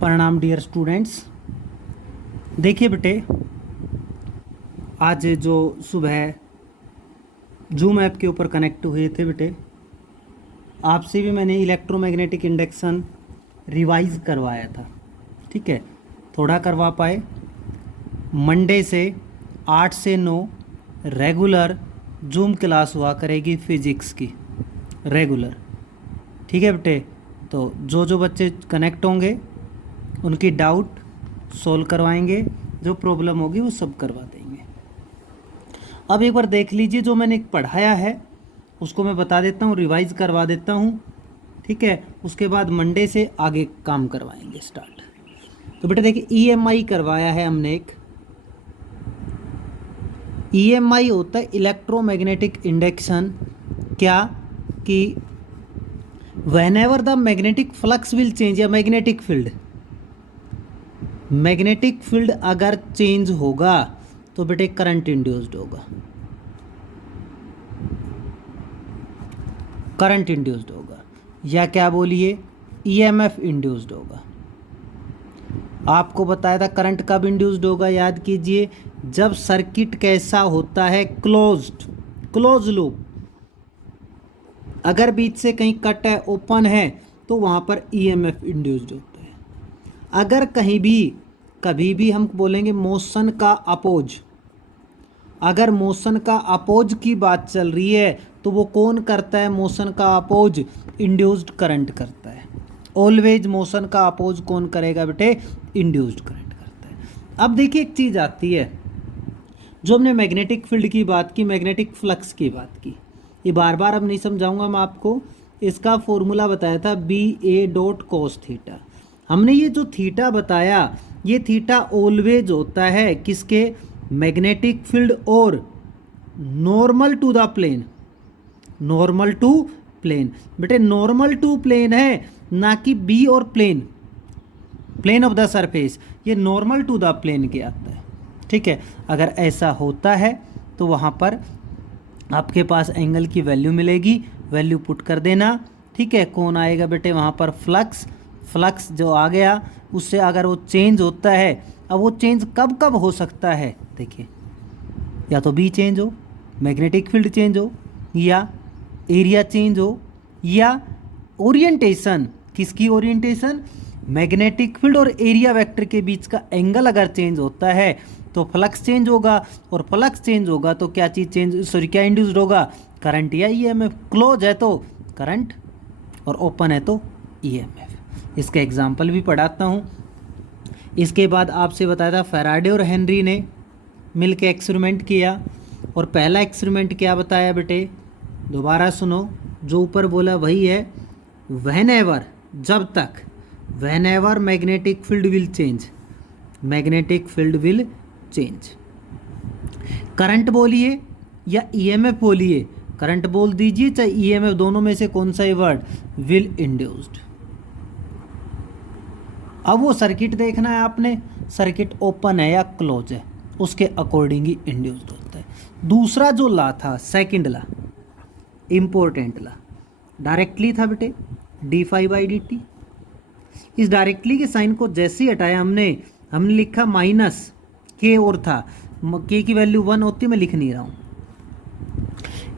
प्रणाम dear students. देखिए बेटे, आज जो सुबह जूम ऐप के ऊपर कनेक्ट हुए थे बेटे, आपसे भी मैंने इलेक्ट्रोमैग्नेटिक इंडक्शन रिवाइज करवाया था। ठीक है, थोड़ा करवा पाए। मंडे से 8 से 9 रेगुलर जूम क्लास हुआ करेगी फिजिक्स की, रेगुलर। ठीक है बेटे, तो जो बच्चे कनेक्ट होंगे उनकी डाउट सोल्व करवाएंगे, जो प्रॉब्लम होगी वो सब करवा देंगे। अब एक बार देख लीजिए, जो मैंने पढ़ाया है उसको मैं बता देता हूँ, रिवाइज करवा देता हूँ। ठीक है, उसके बाद मंडे से आगे काम करवाएंगे स्टार्ट। तो बेटा देखिए, ईएमआई करवाया है हमने एक। ईएमआई होता है इलेक्ट्रोमैग्नेटिक इंडक्शन। क्या कि whenever the magnetic flux will change, या मैग्नेटिक फील्ड अगर चेंज होगा तो बेटे करंट इंड्यूस्ड होगा, या क्या बोलिए, ईएमएफ इंड्यूस्ड होगा। आपको बताया था करंट कब इंड्यूस्ड होगा, याद कीजिए, जब सर्किट कैसा होता है, क्लोज लूप। अगर बीच से कहीं कट है, ओपन है, तो वहां पर ईएमएफ इंड्यूस्ड होता है। अगर कभी भी हम बोलेंगे मोशन का अपोज, अगर मोशन का अपोज की बात चल रही है तो वो कौन करता है, मोशन का अपोज इंड्यूस्ड करंट करता है। ऑलवेज मोशन का अपोज कौन करेगा बेटे, इंड्यूस्ड करंट करता है। अब देखिए, एक चीज़ आती है, जो हमने मैग्नेटिक फील्ड की बात की, मैग्नेटिक फ्लक्स की बात की, ये बार बार अब नहीं समझाऊंगा मैं आपको। इसका फॉर्मूला बताया था BA.cos थीटा। हमने ये जो थीटा बताया, ये थीटा ऑलवेज होता है किसके, मैग्नेटिक फील्ड और नॉर्मल टू द प्लेन। बेटे नॉर्मल टू प्लेन है, ना कि बी और प्लेन ऑफ द सरफेस। ये नॉर्मल टू द प्लेन के आता है। ठीक है, अगर ऐसा होता है तो वहाँ पर आपके पास एंगल की वैल्यू मिलेगी, वैल्यू पुट कर देना। ठीक है, कौन आएगा बेटे वहाँ पर, फ्लक्स जो आ गया, उससे अगर वो चेंज होता है, अब वो चेंज कब हो सकता है, देखिए, या तो बी चेंज हो, मैग्नेटिक फील्ड चेंज हो, या एरिया चेंज हो, या ओरिएंटेशन, किसकी ओरिएंटेशन, मैग्नेटिक फील्ड और एरिया वेक्टर के बीच का एंगल अगर चेंज होता है तो फ्लक्स चेंज होगा, और फ्लक्स चेंज होगा तो क्या क्या इंड्यूस्ड होगा, करंट या ईएमएफ। क्लोज है तो करंट और ओपन है तो ईएमएफ। इसका एग्जाम्पल भी पढ़ाता हूँ। इसके बाद आपसे बताया था फैराडे और हेनरी ने मिलकर एक्सपेरिमेंट किया, और पहला एक्सपेरिमेंट क्या बताया बेटे, दोबारा सुनो, जो ऊपर बोला वही है। व्हेनेवर, जब तक, whenever magnetic field will change, current बोलिए या ईएमएफ बोलिए, करंट बोल दीजिए चाहे ईएमएफ, दोनों में से कौन सा ही वर्ड, विल इंड्यूस्ड। अब वो सर्किट देखना है आपने, सर्किट ओपन है या क्लोज है, उसके अकॉर्डिंग ही इंड्यूस्ड होता है। दूसरा जो ला था, सेकंड ला, इंपॉर्टेंट ला, डायरेक्टली था बेटे, d∅dt। इस डायरेक्टली के साइन को जैसे ही हटाया हमने लिखा माइनस के, और था के की वैल्यू 1 होती, मैं लिख नहीं रहा हूँ,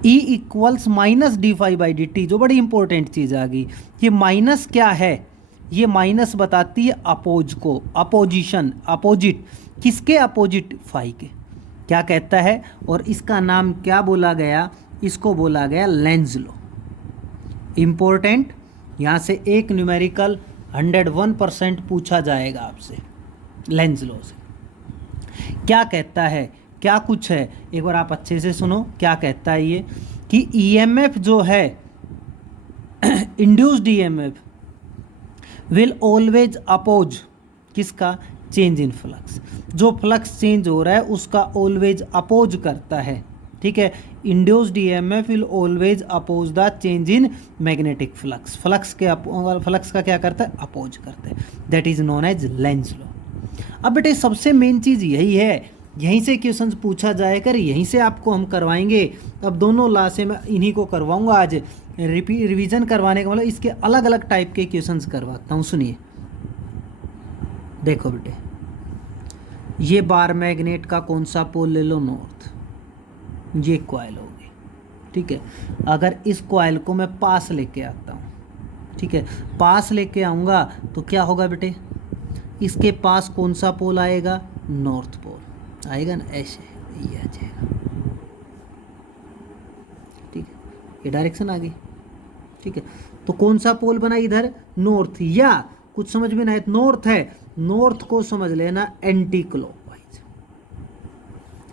E इक्वल्स माइनस d∅dt, जो बड़ी इंपॉर्टेंट चीज़ आ गई। ये माइनस क्या है, ये माइनस बताती है अपोज को, अपोजिट, किसके अपोजिट, फाई के। क्या कहता है, और इसका नाम क्या बोला गया, इसको बोला गया लेंज लॉ। इंपॉर्टेंट, यहाँ से एक न्यूमेरिकल 101% पूछा जाएगा आपसे, लेंज लॉ से क्या कहता है, क्या कुछ है, एक बार आप अच्छे से सुनो। क्या कहता है ये, कि ईएमएफ जो है, induced EMF will always oppose, किसका, चेंज इन फ्लक्स। जो फ्लक्स चेंज हो रहा है उसका ऑलवेज अपोज करता है। ठीक है, induced EMF will always oppose the change in magnetic flux. Flux का क्या करता है, अपोज करता है। That is known as Lenz law. अब बेटे सबसे मेन चीज़ यही है, यहीं से क्वेश्चंस पूछा जाएगा, यहीं से आपको हम करवाएंगे। अब दोनों ला से मैं इन्हीं को करवाऊंगा आज, रिवीजन करवाने का मतलब इसके अलग अलग टाइप के क्वेश्चंस करवाता हूँ। सुनिए, देखो बेटे, ये बार मैग्नेट का कौन सा पोल ले लो, नॉर्थ, ये कॉइल होगी, ठीक है। अगर इस कॉइल को मैं पास लेके आता हूँ, ठीक है, पास लेके आऊँगा तो क्या होगा बेटे, इसके पास कौन सा पोल आएगा, नॉर्थ पोल आएगा ना, ऐसे ये आ जाएगा, ठीक है, ये डायरेक्शन आ गई, ठीक है। तो कौन सा पोल बना इधर, नॉर्थ, या कुछ समझ में ना है, नॉर्थ है, नॉर्थ को समझ लेना एंटी क्लॉकवाइज।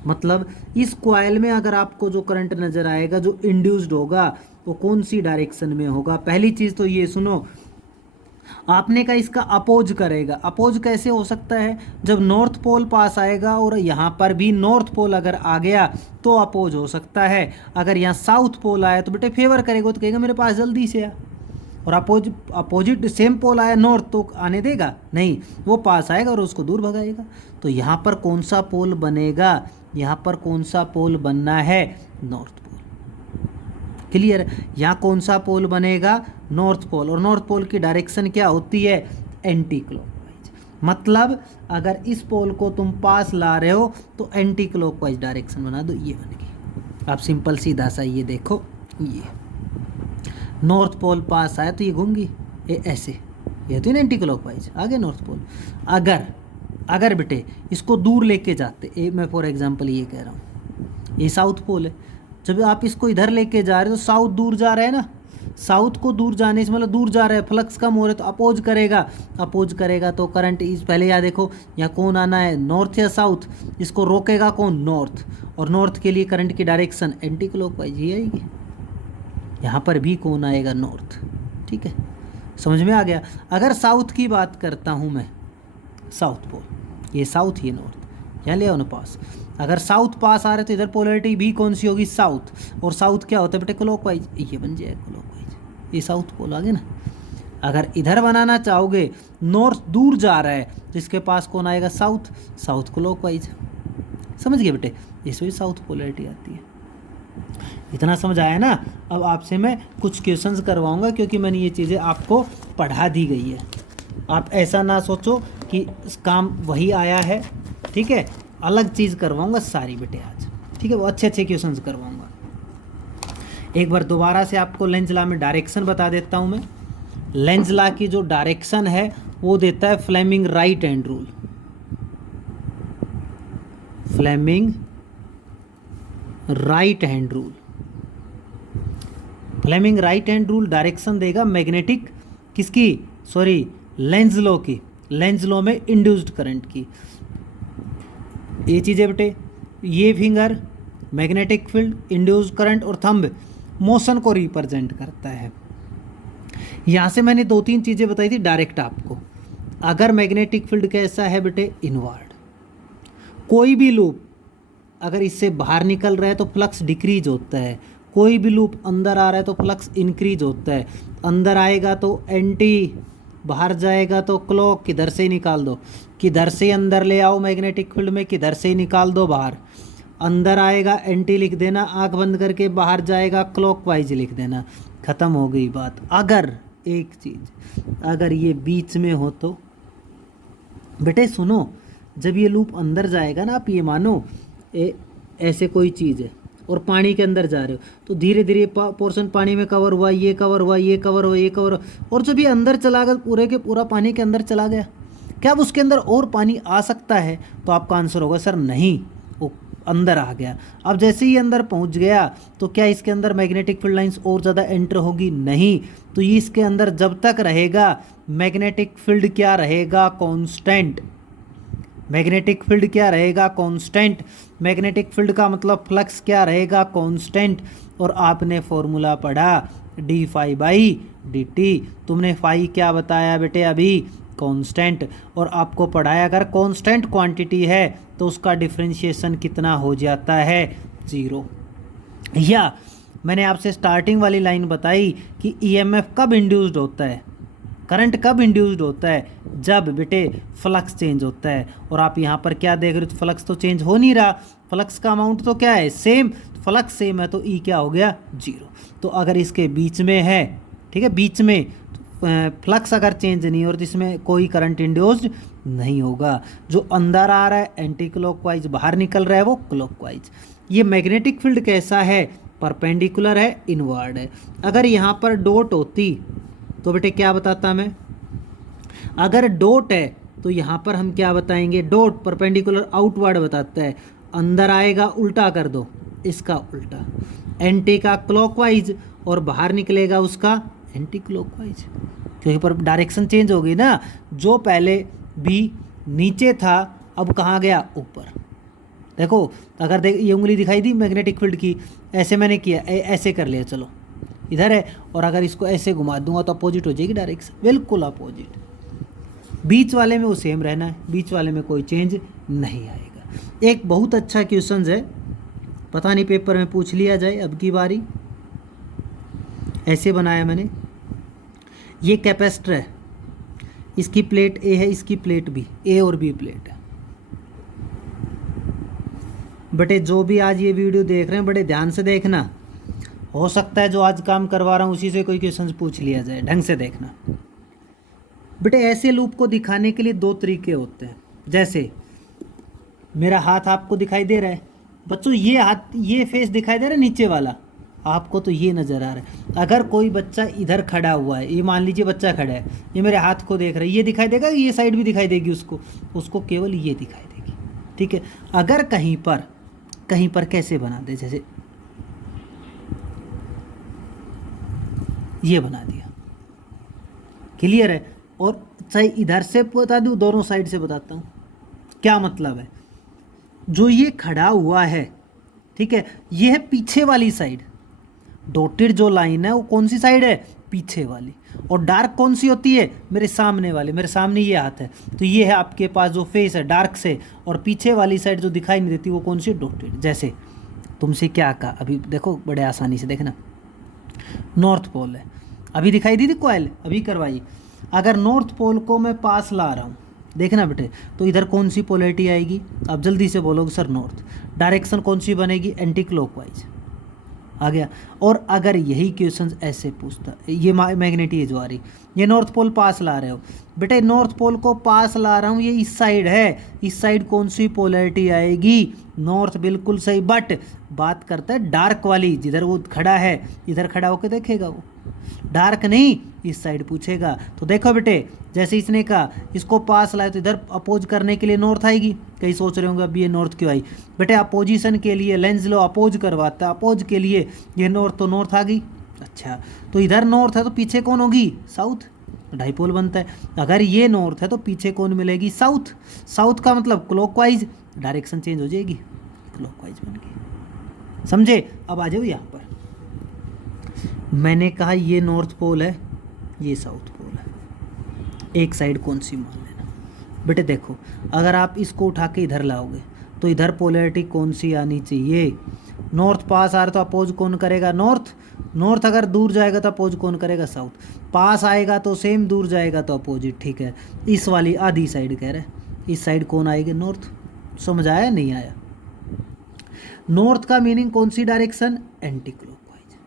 मतलब इस कॉइल में अगर आपको जो करंट नजर आएगा, जो इंड्यूस्ड होगा, वो कौन सी डायरेक्शन में होगा। पहली चीज तो ये सुनो, आपने का इसका अपोज करेगा। अपोज कैसे हो सकता है, जब नॉर्थ पोल पास आएगा और यहाँ पर भी नॉर्थ पोल अगर आ गया तो अपोज हो सकता है। अगर यहाँ साउथ पोल आया तो बेटे फेवर करेगा, तो कहेगा मेरे पास जल्दी से आ। और अपोजिट सेम पोल आया नॉर्थ, तो आने देगा नहीं, वो पास आएगा और उसको दूर भगाएगा। तो यहाँ पर कौन सा पोल बनेगा, यहाँ पर कौन सा पोल बनना है, नॉर्थ पोल। क्लियर, यहाँ कौन सा पोल बनेगा, नॉर्थ पोल। और नॉर्थ पोल की डायरेक्शन क्या होती है, एंटी क्लॉकवाइज। मतलब अगर इस पोल को तुम पास ला रहे हो तो एंटी क्लॉकवाइज डायरेक्शन बना दो, ये बन गई। आप सिंपल सीधा सा ये देखो, ये नॉर्थ पोल पास आया तो ये घूमगी, ये ऐसे, ये तो एंटी क्लॉकवाइज आ गया नॉर्थ पोल। अगर बेटे इसको दूर लेके जाते, मैं फॉर एग्जांपल ये कह रहा हूँ, ये साउथ पोल है, जब आप इसको इधर लेके जा रहे हो तो साउथ दूर जा रहा है ना, साउथ को दूर जाने से मतलब दूर जा रहा है, फ्लक्स कम हो रहा है, तो अपोज करेगा तो करंट इस, पहले यहाँ देखो यहाँ कौन आना है, नॉर्थ या साउथ, इसको रोकेगा कौन, नॉर्थ। और नॉर्थ के लिए करंट की डायरेक्शन एंटी क्लॉकवाइज ही आएगी। यहाँ पर भी कौन आएगा, नॉर्थ, ठीक है, समझ में आ गया। अगर साउथ की बात करता हूँ मैं, साउथ पोल, ये साउथ, ये नॉर्थ, यहाँ ले आओ ना पास। अगर साउथ पास आ रहे तो इधर पोलैरिटी भी कौन सी होगी, साउथ। और साउथ क्या होता है बेटे, क्लॉकवाइज, ये बन जाएगा क्लॉकवाइज, ये साउथ पोल आ गया ना। अगर इधर बनाना चाहोगे, नॉर्थ दूर जा रहा है तो इसके पास कौन आएगा, साउथ क्लॉकवाइज। समझ गए बेटे, इसमें साउथ पोलैरिटी आती है। इतना समझ आया ना। अब आपसे मैं कुछ क्वेश्चंस करवाऊंगा, क्योंकि मैंने ये चीज़ें आपको पढ़ा दी गई है। आप ऐसा ना सोचो कि काम वही आया है, ठीक है, अलग चीज़ करवाऊंगा सारी बेटे आज, ठीक है, वो अच्छे अच्छे क्वेश्चंस करवाऊंगा। एक बार दोबारा से आपको लेंज लॉ में डायरेक्शन बता देता हूँ मैं। लेंज लॉ की जो डायरेक्शन है वो देता है Fleming right hand rule. Fleming right hand rule, Fleming right hand rule direction देगा मैग्नेटिक किसकी, सॉरी लेंज लॉ की, लेंज लॉ में इंड्यूस्ड करंट की। ये चीज़ें बेटे, ये finger magnetic field, induced current और थंब मोशन को रिप्रेजेंट करता है। यहाँ से मैंने 2-3 चीज़ें बताई थी डायरेक्ट आपको। अगर मैग्नेटिक फील्ड कैसा है बेटे, इनवर्ड, कोई भी लूप अगर इससे बाहर निकल रहा है तो फ्लक्स डिक्रीज होता है, कोई भी लूप अंदर आ रहा है तो फ्लक्स इंक्रीज होता है। अंदर आएगा तो एंटी, बाहर जाएगा तो क्लॉक, किधर से ही निकाल दो, किधर से अंदर ले आओ मैग्नेटिक फील्ड में, किधर से ही निकाल दो बाहर। अंदर आएगा एंटी लिख देना, आंख बंद करके, बाहर जाएगा क्लॉकवाइज लिख देना, ख़त्म हो गई बात। अगर एक चीज़, अगर ये बीच में हो तो बेटे सुनो, जब ये लूप अंदर जाएगा ना, आप ये मानो ऐसे कोई चीज़ है और पानी के अंदर जा रहे हो, तो धीरे धीरे पोर्शन पानी में कवर हुआ, ये कवर हुआ, ये कवर हुआ, ये कवर हुआ, और जब ये अंदर चला गया पूरे के पूरा पानी के अंदर चला गया, क्या अब उसके अंदर और पानी आ सकता है? तो आपका आंसर होगा सर नहीं, वो अंदर आ गया। अब जैसे ही अंदर पहुंच गया तो क्या इसके अंदर मैग्नेटिक फील्ड लाइंस और ज़्यादा एंटर होगी? नहीं। तो ये इसके अंदर जब तक रहेगा मैग्नेटिक फील्ड क्या रहेगा? कांस्टेंट। मैग्नेटिक फील्ड क्या रहेगा? कांस्टेंट। मैग्नेटिक फील्ड का मतलब फ्लक्स क्या रहेगा? कांस्टेंट। और आपने फॉर्मूला पढ़ा d phi by d t. तुमने फाई क्या बताया बेटे अभी? कांस्टेंट। और आपको पढ़ाया अगर कांस्टेंट क्वांटिटी है तो उसका डिफरेंशिएशन कितना हो जाता है? 0। या मैंने आपसे स्टार्टिंग वाली लाइन बताई कि ईएमएफ कब इंड्यूस्ड होता है, करंट कब इंड्यूस्ड होता है? जब बेटे फ्लक्स चेंज होता है। और आप यहाँ पर क्या देख रहे हो? फ्लक्स तो चेंज हो नहीं रहा, फ्लक्स का अमाउंट तो क्या है? सेम। फ्लक्स सेम है तो ई क्या हो गया? 0। तो अगर इसके बीच में है, ठीक है, बीच में फ्लक्स अगर चेंज नहीं हो और जिसमें कोई करंट इंड्यूस्ड नहीं होगा। जो अंदर आ रहा है एंटी क्लॉकवाइज, बाहर निकल रहा है वो क्लॉकवाइज। ये मैग्नेटिक फील्ड कैसा है? परपेंडिकुलर है, इनवर्ड है। अगर यहाँ पर डॉट होती तो बेटे क्या बताता मैं? अगर डॉट है तो यहाँ पर हम क्या बताएंगे? डॉट परपेंडिकुलर आउटवर्ड बताता है, अंदर आएगा उल्टा कर दो, इसका उल्टा, एंटी का क्लॉकवाइज और बाहर निकलेगा उसका एंटी क्लॉकवाइज, क्योंकि पर डायरेक्शन चेंज हो गई ना। जो पहले बी नीचे था अब कहाँ गया? ऊपर। देखो अगर ये उंगली दिखाई दी मैग्नेटिक फील्ड की, ऐसे मैंने किया, ऐसे कर लिया, चलो इधर है, और अगर इसको ऐसे घुमा दूंगा तो अपोजिट हो जाएगी डायरेक्शन, बिल्कुल अपोजिट। बीच वाले में वो सेम रहना है, बीच वाले में कोई चेंज नहीं आएगा। एक बहुत अच्छा क्वेश्चन है, पता नहीं पेपर में पूछ लिया जाए अब की बारी। ऐसे बनाया मैंने, ये कैपेसिटर है, इसकी प्लेट ए है, इसकी प्लेट बी, ए और बी प्लेट है। बेटे जो भी आज ये वीडियो देख रहे हैं बड़े ध्यान से देखना, हो सकता है जो आज काम करवा रहा हूँ उसी से कोई क्वेश्चन पूछ लिया जाए, ढंग से देखना। बेटे ऐसे लूप को दिखाने के लिए दो तरीके होते हैं। जैसे मेरा हाथ आपको दिखाई दे रहा है बच्चों, ये हाथ, ये फेस दिखाई दे रहा है नीचे वाला, आपको तो ये नज़र आ रहा है। अगर कोई बच्चा इधर खड़ा हुआ है, ये मान लीजिए बच्चा खड़ा है, ये मेरे हाथ को देख रहा है, ये दिखाई देगा, ये साइड भी दिखाई देगी उसको केवल ये दिखाई देगी, ठीक है। अगर कहीं पर कैसे बना दे, जैसे ये बना दिया, क्लियर है। और चाहे इधर से बता दूँ, दोनों साइड से बताता हूँ क्या मतलब है। जो ये खड़ा हुआ है, ठीक है, ये है पीछे वाली साइड, डॉटेड जो लाइन है वो कौन सी साइड है? पीछे वाली। और डार्क कौन सी होती है? मेरे सामने वाली। मेरे सामने ये हाथ है तो ये है आपके पास जो फेस है डार्क से, और पीछे वाली साइड जो दिखाई नहीं देती वो कौन सी? डॉटेड। जैसे तुमसे क्या कहा अभी, देखो बड़े आसानी से देखना, नॉर्थ पोल है, अभी दिखाई दी थी कॉइल, अभी करवाई। अगर नॉर्थ पोल को मैं पास ला रहा हूँ, देखना बेटे, तो इधर कौन सी पोलैरिटी आएगी? आप जल्दी से बोलोगे सर नॉर्थ। डायरेक्शन कौन सी बनेगी? Anti clockwise. आ गया। और अगर यही क्वेश्चन ऐसे पूछता, ये मैग्नेटी जो आ रही, ये नॉर्थ पोल पास ला रहे हो बेटे, नॉर्थ पोल को पास ला रहा हूँ, ये इस साइड है, इस साइड कौन सी पोलैरिटी आएगी? नॉर्थ, बिल्कुल सही। बट बात करता है डार्क वाली, जिधर वो खड़ा है, इधर खड़ा होकर देखेगा वो, डार्क नहीं, इस साइड पूछेगा। तो देखो बेटे, जैसे इसने कहा इसको पास लाए तो इधर अपोज करने के लिए नॉर्थ आएगी। कई सोच रहे होंगे अब ये नॉर्थ क्यों आई? बेटे अपोजिशन के लिए लेंस लो अपोज करवाता है, अपोज के लिए ये नॉर्थ, तो नॉर्थ आ गई। अच्छा, तो इधर नॉर्थ है तो पीछे कौन होगी? साउथ, डाइपोल बनता है। अगर ये नॉर्थ है तो पीछे कौन मिलेगी? साउथ। साउथ का मतलब क्लॉकवाइज, डायरेक्शन चेंज हो जाएगी, क्लॉकवाइज बन गई। समझे? अब आ जाओ यहाँ पर, मैंने कहा ये नॉर्थ पोल है, ये साउथ पोल है, एक साइड कौन सी मान लेना। बेटे देखो, अगर आप इसको उठा के इधर लाओगे तो इधर पोलैरिटी कौन सी आनी चाहिए? नॉर्थ पास आ रहा तो अपोज कौन करेगा? नॉर्थ। नॉर्थ अगर दूर जाएगा तो अपोज कौन करेगा? साउथ। पास आएगा तो सेम, दूर जाएगा तो अपोजिट, ठीक है। इस वाली आधी साइड कह रहे, इस साइड कौन आएगी? नॉर्थ। समझ आया नहीं आया? नॉर्थ का मीनिंग कौन सी डायरेक्शन? Anti clockwise.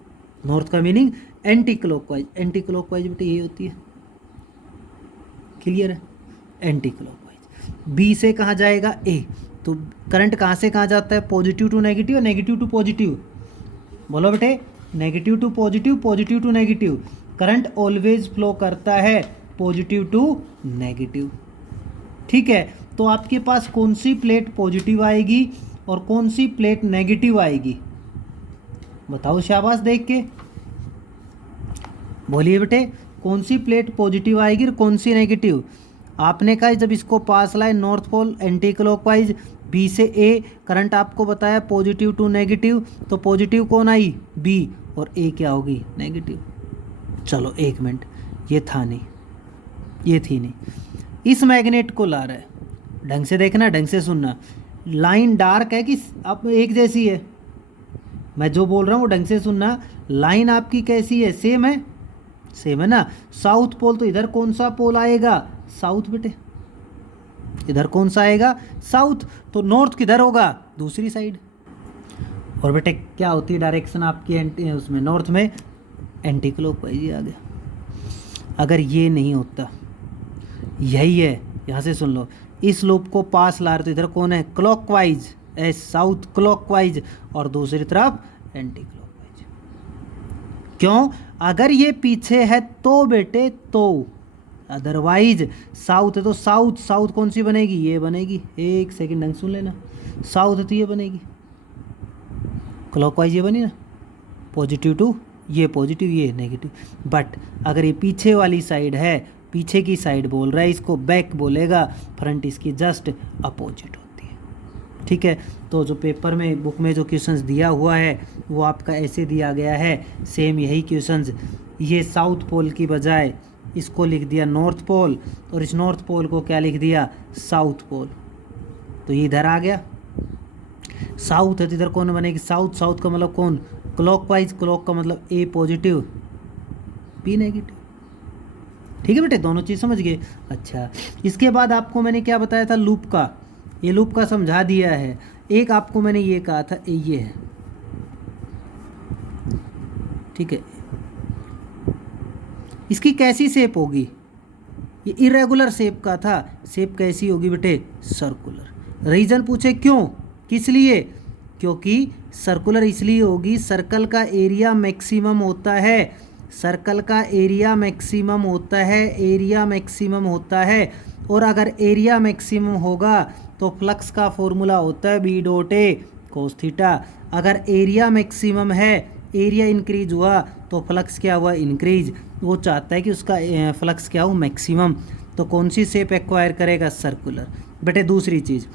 नॉर्थ का meaning anti clockwise. Anti clockwise बेटे ये होती है, क्लियर है? Anti clockwise. बी से कहाँ जाएगा? ए। तो करंट कहाँ से कहाँ जाता है? Positive to negative, negative to positive. बोलो बेटे, negative to positive, positive to negative. Current always flow करता है पॉजिटिव टू नेगेटिव, ठीक है। तो आपके पास कौन सी प्लेट पॉजिटिव आएगी और कौन सी प्लेट नेगेटिव आएगी? बताओ शाबाश देख के, बोलिए बेटे, कौन सी प्लेट पॉजिटिव आएगी और कौन सी नेगेटिव? आपने कहा जब इसको पास लाए north pole anti clockwise, B से ए, करंट आपको बताया पॉजिटिव टू नेगेटिव, तो पॉजिटिव कौन आई? बी, और ए क्या होगी? नेगेटिव। चलो एक मिनट, ये था नहीं, ये थी नहीं। इस मैग्नेट को ला रहा है, ढंग से देखना, ढंग से सुनना। लाइन डार्क है कि आप एक जैसी है? मैं जो बोल रहा हूँ वो ढंग से सुनना। लाइन आपकी कैसी है? सेम है, सेम है ना। साउथ पोल, तो इधर कौन सा पोल आएगा? साउथ बेटे, इधर कौन सा आएगा? साउथ। तो नॉर्थ किधर होगा? दूसरी साइड। और बेटे क्या होती है डायरेक्शन आपकी? एंटी, उसमें नॉर्थ में एंटी क्लॉकवाइज आ गया। अगर ये नहीं होता, यही है, यहाँ से सुन लो, इस लूप को पास ला रहे तो इधर कौन है, क्लॉकवाइज, साउथ क्लॉकवाइज, और दूसरी तरफ एंटी क्लॉकवाइज। क्यों, अगर ये पीछे है तो बेटे तो, अदरवाइज साउथ है तो साउथ, साउथ कौन सी बनेगी, ये बनेगी, एक सेकंड ढंग सुन लेना, साउथ है तो ये बनेगी, क्लॉकवाइज ये बनी ना, पॉजिटिव टू ये पॉजिटिव ये नेगेटिव। बट अगर ये पीछे वाली साइड है, पीछे की साइड बोल रहा है, इसको बैक बोलेगा, फ्रंट इसकी जस्ट अपोजिट होती है। ठीक है, तो जो पेपर में बुक में जो क्वेश्चंस दिया हुआ है वो आपका ऐसे दिया गया है, सेम यही क्वेश्चंस, ये साउथ पोल की बजाय इसको लिख दिया नॉर्थ पोल, और इस नॉर्थ पोल को क्या लिख दिया, साउथ पोल, तो ये इधर आ गया। साउथ है तो इधर कौन बनेगी, साउथ, साउथ का मतलब कौन, क्लॉकवाइज, क्लॉक का मतलब ए पॉजिटिव बी नेगेटिव। ठीक है बेटे, दोनों चीज़ समझ गए। अच्छा, इसके बाद आपको मैंने क्या बताया था, लूप का, ये लूप का समझा दिया है। एक आपको मैंने ये कहा था, ये है, ठीक है, इसकी कैसी शेप होगी, ये इरेगुलर शेप का था, शेप कैसी होगी बेटे, सर्कुलर। रीजन पूछे क्यों, किस लिए, क्योंकि सर्कुलर इसलिए होगी, सर्कल का एरिया मैक्सिमम होता है, सर्कल का एरिया मैक्सिमम होता है, एरिया मैक्सिमम होता है, और अगर एरिया मैक्सिमम होगा तो फ्लक्स का फॉर्मूला होता है B dot A cos theta. अगर एरिया मैक्सिमम है, एरिया इंक्रीज हुआ तो फ्लक्स क्या हुआ, इंक्रीज। वो चाहता है कि उसका फ्लक्स क्या हो, मैक्सिमम। तो कौन सी शेप एक्वायर करेगा, सर्कुलर। बेटे दूसरी चीज़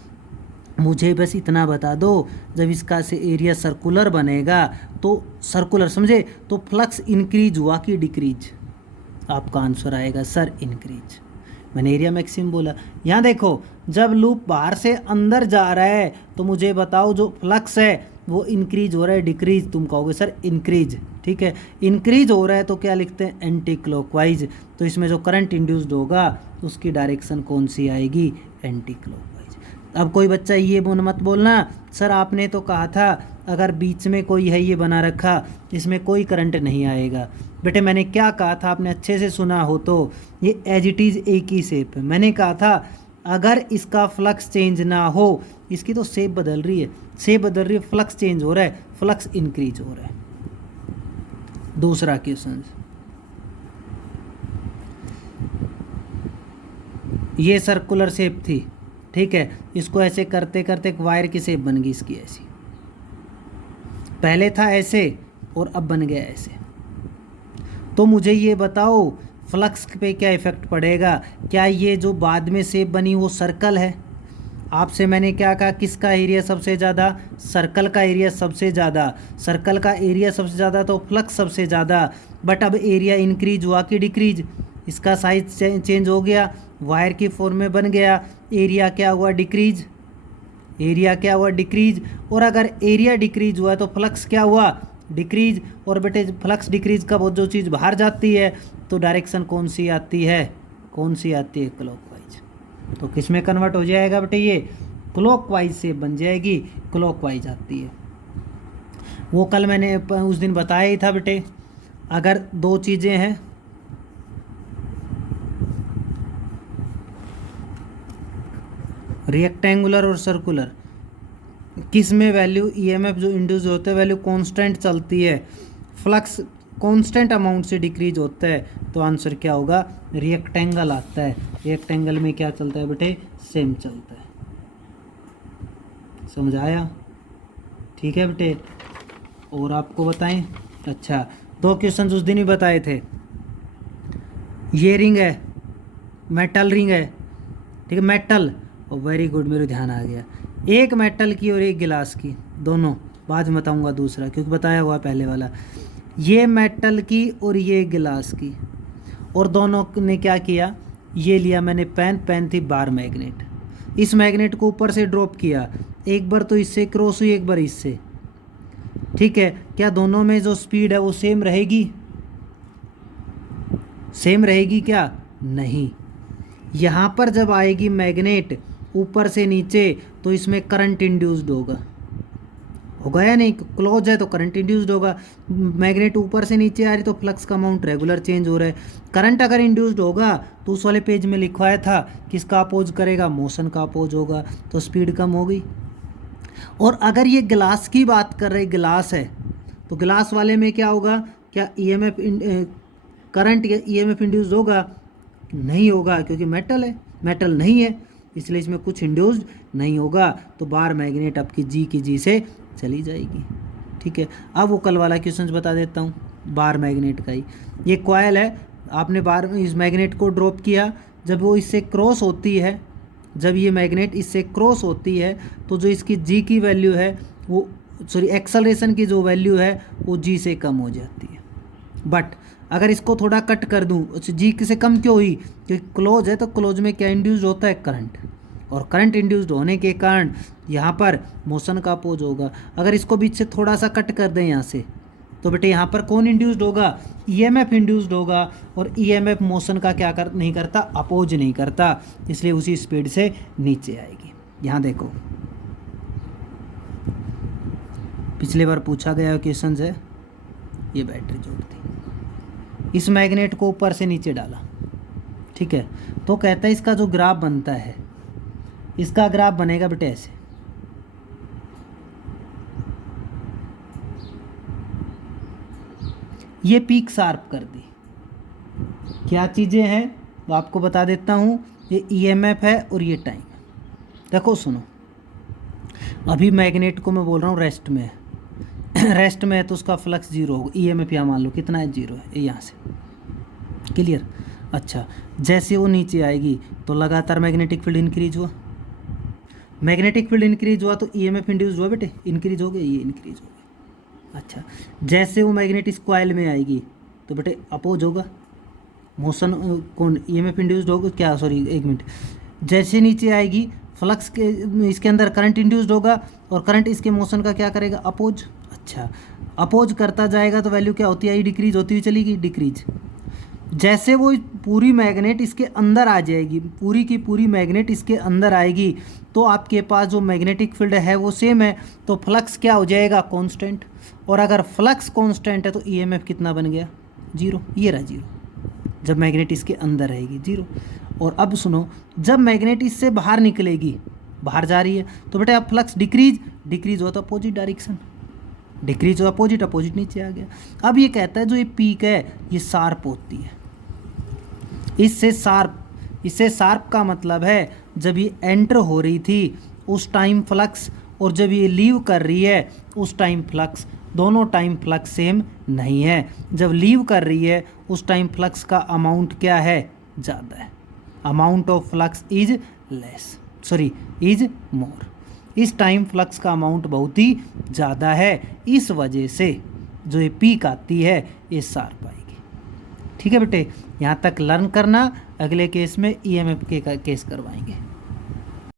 मुझे बस इतना बता दो, जब इसका से एरिया सर्कुलर बनेगा तो सर्कुलर समझे, तो फ्लक्स इंक्रीज हुआ कि डिक्रीज, आपका आंसर आएगा सर इंक्रीज। मैंने एरिया मैक्सिमम बोला। यहाँ देखो, जब लूप बाहर से अंदर जा रहा है तो मुझे बताओ जो फ्लक्स है वो इंक्रीज हो रहा है डिक्रीज, तुम कहोगे सर इंक्रीज। ठीक है, इंक्रीज हो रहा है तो क्या लिखते हैं, एंटी क्लॉकवाइज। तो इसमें जो करंट इंड्यूस्ड होगा उसकी डायरेक्शन कौन सी आएगी, एंटी क्लॉकवाइज। अब कोई बच्चा ये मत बोलना सर आपने तो कहा था अगर बीच में कोई है ये बना रखा इसमें कोई करंट नहीं आएगा। बेटे मैंने क्या कहा था, आपने अच्छे से सुना हो तो, ये एज इट इज़ एक ही शेप है। मैंने कहा था अगर इसका फ्लक्स चेंज ना हो, इसकी तो शेप बदल रही है, शेप बदल रही है, फ्लक्स चेंज हो रहा है, फ्लक्स इंक्रीज हो रहा है। दूसरा क्वेश्चन, ये सर्कुलर शेप थी, ठीक है, इसको ऐसे करते करते एक वायर की शेप बन गई इसकी ऐसी, पहले था ऐसे और अब बन गया ऐसे। तो मुझे ये बताओ फ्लक्स पे क्या इफ़ेक्ट पड़ेगा, क्या ये जो बाद में शेप बनी वो सर्कल है। आपसे मैंने क्या कहा, किसका एरिया सबसे ज़्यादा, सर्कल का एरिया सबसे ज़्यादा, सर्कल का एरिया सबसे ज़्यादा तो फ्लक्स सबसे ज़्यादा। बट अब एरिया इंक्रीज हुआ कि डिक्रीज, इसका साइज चेंज हो गया, वायर की फॉर्म में बन गया, एरिया क्या हुआ, डिक्रीज, एरिया क्या हुआ, डिक्रीज। और अगर एरिया डिक्रीज हुआ तो फ्लक्स क्या हुआ, डिक्रीज। और बेटे फ्लक्स डिक्रीज का वो जो चीज़ बाहर जाती है तो डायरेक्शन कौन सी आती है, कौन सी आती है, क्लॉकवाइज। तो किस में कन्वर्ट हो जाएगा बेटे, ये क्लॉकवाइज से बन जाएगी, क्लॉकवाइज आती है। वो कल मैंने उस दिन बताया ही था बेटे, अगर दो चीज़ें हैं, रेक्टेंगुलर और सर्कुलर, किस में वैल्यू ईएमएफ जो इंड्यूस होते हैं वैल्यू कांस्टेंट चलती है, फ्लक्स कांस्टेंट अमाउंट से डिक्रीज होता है, तो आंसर क्या होगा, रेक्टेंगल आता है। रेक्टेंगल में क्या चलता है बेटे, सेम चलता है। समझ आया, ठीक है बेटे। और आपको बताएं, अच्छा दो क्वेश्चन उस दिन ही बताए थे, ये रिंग है, मेटल रिंग है, ठीक है, मेटल, और वेरी गुड मेरे ध्यान आ गया, एक मेटल की और एक गिलास की, दोनों बाद में बताऊंगा दूसरा क्योंकि बताया हुआ पहले वाला। ये मेटल की और ये गिलास की, और दोनों ने क्या किया, ये लिया मैंने पेन, पेन थी बार मैग्नेट, इस मैग्नेट को ऊपर से ड्रॉप किया, एक बार तो इससे क्रॉस हुई एक बार इससे, ठीक है। क्या दोनों में जो स्पीड है वो सेम रहेगी, सेम रहेगी क्या, नहीं। यहाँ पर जब आएगी मैग्नेट ऊपर से नीचे तो इसमें करंट इंड्यूस्ड होगा, होगा या नहीं, क्लोज है तो करंट इंड्यूस्ड होगा, मैग्नेट ऊपर से नीचे आ रही तो फ्लक्स का अमाउंट रेगुलर चेंज हो रहा है। करंट अगर इंड्यूस्ड होगा तो उस वाले पेज में लिखवाया था किसका अपोज करेगा, मोशन का अपोज होगा, तो स्पीड कम हो गई। और अगर ये ग्लास की बात कर रहे, ग्लास है तो ग्लास वाले में क्या होगा, क्या ईएमएफ करंट या ईएमएफ इंड्यूस्ड होगा, नहीं होगा, क्योंकि मेटल है, मेटल नहीं है, इसलिए इसमें कुछ इंड्यूस्ड नहीं होगा, तो बार मैग्नेट आपकी जी से चली जाएगी। ठीक है, अब वो कल वाला क्वेश्चन बता देता हूँ बार मैग्नेट का ही। ये कॉयल है, आपने बार इस मैग्नेट को ड्रॉप किया, जब वो इससे क्रॉस होती है, जब ये मैग्नेट इससे क्रॉस होती है तो जो इसकी जी की वैल्यू है वो, सॉरी एक्सेलरेशन की जो वैल्यू है वो जी से कम हो जाती है। बट अगर इसको थोड़ा कट कर दूं, जी से कम क्यों हुई, क्योंकि क्लोज है, तो क्लोज में क्या इंड्यूस्ड होता है, करंट, और करंट इंड्यूस्ड होने के कारण यहाँ पर मोशन का अपोज होगा। अगर इसको बीच से थोड़ा सा कट कर दें यहाँ से, तो बेटे यहाँ पर कौन इंड्यूस्ड होगा, ईएमएफ इंड्यूस्ड होगा, और ईएमएफ मोशन का क्या नहीं करता, अपोज नहीं करता, इसलिए उसी स्पीड से नीचे आएगी। यहाँ देखो पिछले बार पूछा गया क्वेश्चन है, ये बैटरी जोड़ दी, इस मैग्नेट को ऊपर से नीचे डाला, ठीक है, तो कहता है इसका जो ग्राफ बनता है, इसका ग्राफ बनेगा बेटे ऐसे, ये पीक शार्प कर दी। क्या चीज़ें हैं तो आपको बता देता हूँ, ये ईएमएफ है और ये टाइम। देखो सुनो, अभी मैग्नेट को मैं बोल रहा हूँ रेस्ट में है, रेस्ट में है तो उसका फ्लक्स जीरो होगा, ईएमएफ यहाँ मान लो कितना है, जीरो है, यहाँ से क्लियर। अच्छा, जैसे वो नीचे आएगी तो लगातार मैग्नेटिक फील्ड इंक्रीज हुआ, मैग्नेटिक फील्ड इंक्रीज हुआ तो ईएमएफ इंड्यूस हुआ बेटे, इंक्रीज हो गया, ये इंक्रीज हो गया। अच्छा, जैसे वो मैग्नेट इस कॉइल में आएगी तो बेटे अपोज होगा, मोशन कौन, ईएमएफ इंड्यूस्ड होगा, क्या सॉरी एक मिनट, जैसे नीचे आएगी फ्लक्स के इसके अंदर करंट इंड्यूस्ड होगा, और करंट इसके मोशन का क्या करेगा, अपोज। अच्छा, अपोज करता जाएगा तो वैल्यू क्या होती है, डिक्रीज होती हुई चलेगी, डिक्रीज। जैसे वो पूरी मैग्नेट इसके अंदर आ जाएगी, पूरी की पूरी मैग्नेट इसके अंदर आएगी, तो आपके पास जो मैग्नेटिक फील्ड है वो सेम है, तो फ्लक्स क्या हो जाएगा, कांस्टेंट। और अगर फ्लक्स कांस्टेंट है तो ईएमएफ कितना बन गया, जीरो, ये रहा जीरो, जब मैग्नेट इसके अंदर रहेगी जीरो। और अब सुनो, जब मैग्नेट इससे बाहर निकलेगी, बाहर जा रही है, तो बेटा अब फ्लक्स डिक्रीज, डिक्रीज हो तो अपोजिट डायरेक्शन, डिक्रीज हो अपोजिट, अपोजिट नीचे आ गया। अब ये कहता है जो ये पीक है ये शार्प होती है, इससे शार्प, इससे शार्प का मतलब है जब ये एंटर हो रही थी उस टाइम फ्लक्स, और जब ये लीव कर रही है उस टाइम फ्लक्स, दोनों टाइम फ्लक्स सेम नहीं है। जब लीव कर रही है उस टाइम फ्लक्स का अमाउंट क्या है, ज़्यादा है, amount of flux is less, sorry is more. इस टाइम फ्लक्स का अमाउंट बहुत ही ज़्यादा है, इस वजह से जो ये पीक आती है ये शार्प आएगी। ठीक है बेटे, यहाँ तक लर्न करना, अगले केस में ईएमएफ के केस करवाएंगे।